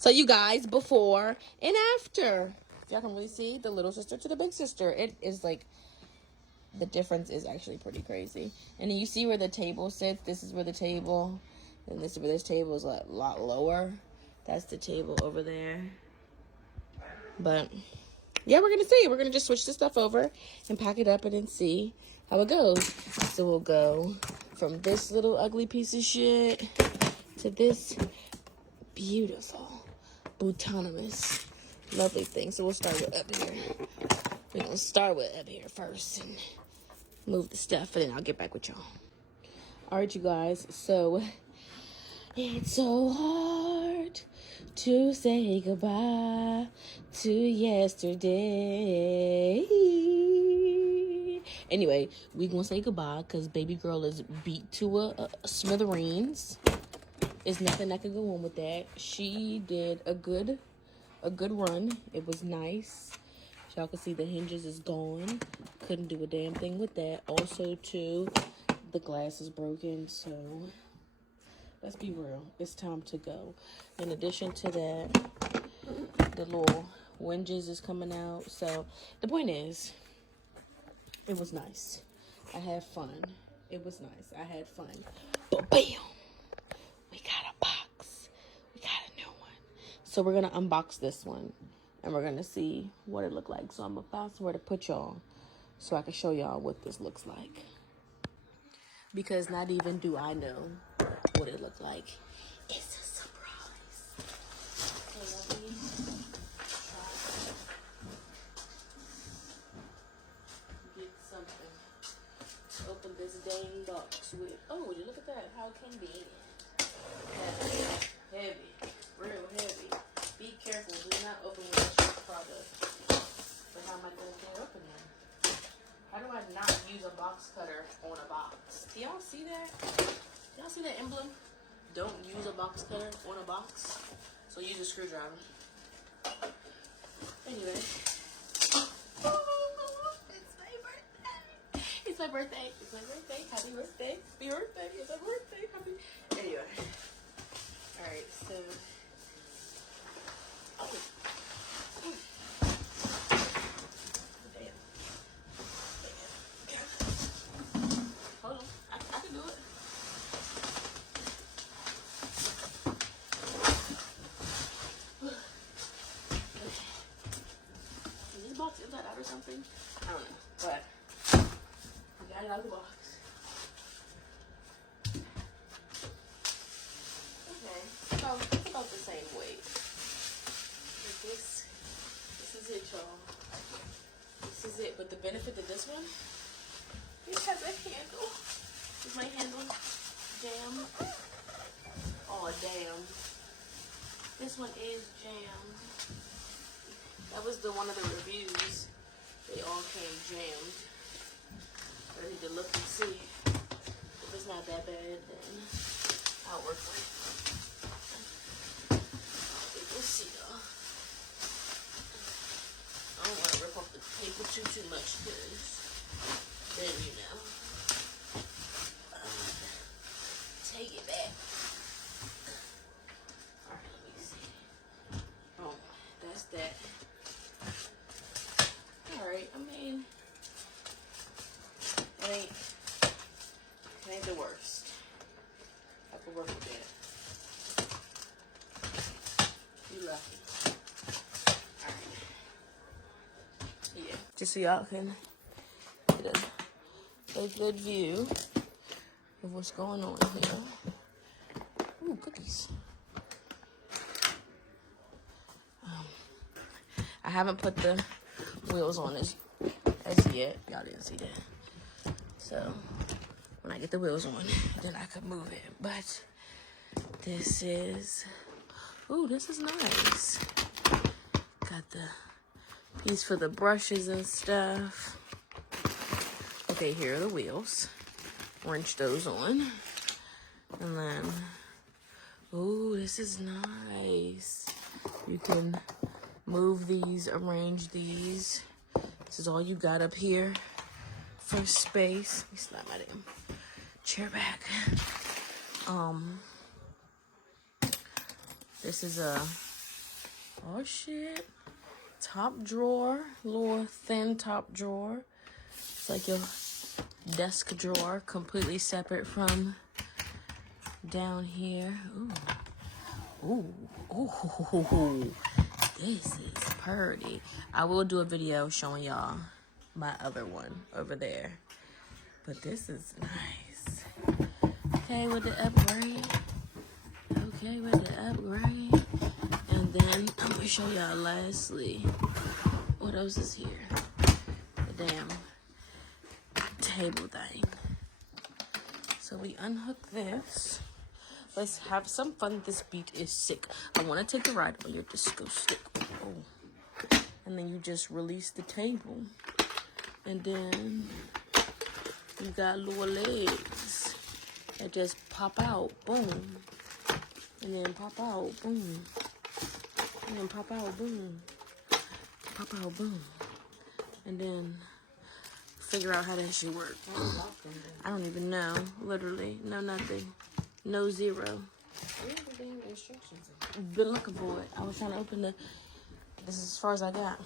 So you guys, before and after. Y'all can really see the little sister to the big sister. It is like, the difference is actually pretty crazy. And then you see where the table sits. This is where the table, and this is where this table is a lot lower. That's the table over there. But yeah, we're gonna see. We're gonna just switch the stuff over and pack it up and then see how it goes. So we'll go from this little ugly piece of shit to this beautiful, autonomous, lovely thing. So we'll start with up here. We're gonna start with up here first and move the stuff, and then I'll get back with y'all. All right, you guys. So it's so hard to say goodbye to yesterday. Anyway, we gonna say goodbye because baby girl is beat to a smithereens. There's nothing that could go on with that. She did a good run. It was nice. Y'all can see the hinges is gone. Couldn't do a damn thing with that. Also, too, the glass is broken. So, let's be real. It's time to go. In addition to that, the little hinges is coming out. So, the point is, it was nice. I had fun. It was nice. I had fun. But bam! We got a box. We got a new one. So, we're going to unbox this one. And we're going to see what it looked like. So I'm going to find somewhere to put y'all so I can show y'all what this looks like. Because not even do I know what it looked like. It's a surprise. So let me try to get something to open this dang box with. Oh, would you look at that? How convenient. Heavy. Real heavy. Be careful, do not open with this product. But how am I going to get it open then? How do I not use a box cutter on a box? Do y'all see that? Y'all see that emblem? Don't use a box cutter on a box. So use a screwdriver. Anyway. It's my birthday. It's my birthday. It's my birthday. Happy birthday. Happy birthday. It's my birthday. Happy. Anyway. Alright, so. Oh. Damn. Hold on. I can do it. Is this box inside out or something? I don't know. But I got it out of the box. Okay. So it's about the same weight. This is it, y'all. This is it. But the benefit of this one, it has a handle. Is my handle jammed? Oh, damn. This one is jammed. That was one of the reviews. They all came jammed. I need to look and see. If it's not that bad, then I'll work with it. We'll see, though. I don't want to rip off the paper too much because then, you know, take it back. Alright, let me see. Oh, that's that. Alright, I mean, it ain't the worst. I can work with that. You lucky. Yeah, just so y'all can get a good view of what's going on here. Ooh, cookies. I haven't put the wheels on as yet. Y'all didn't see that. So when I get the wheels on, then I could move it. But this is, ooh, this is nice. Got the piece for the brushes and stuff. Okay, here are the wheels. Wrench those on. And then, ooh, this is nice. You can move these, arrange these. This is all you got up here for space. Let me slide my damn chair back. This is a Oh shit. Top drawer, little thin top drawer. It's like your desk drawer, completely separate from down here. Ooh. Ooh. This is pretty. I will do a video showing y'all my other one over there. But this is nice. Okay, with the upgrade. And then I'm gonna show y'all lastly what else is here. The damn table thing. So we unhook this. Let's have some fun. This beat is sick. I want to take a ride on your disco stick. Oh. And then you just release the table. And then you got little legs that just pop out. Boom. And then pop out. Boom. And then pop out. Boom. Pop out. Boom. And then figure out how that shit works. I don't even know. Literally. No nothing. No zero. Where are the damn instructions? Been looking for it. I was trying to open the... This is as far as I got.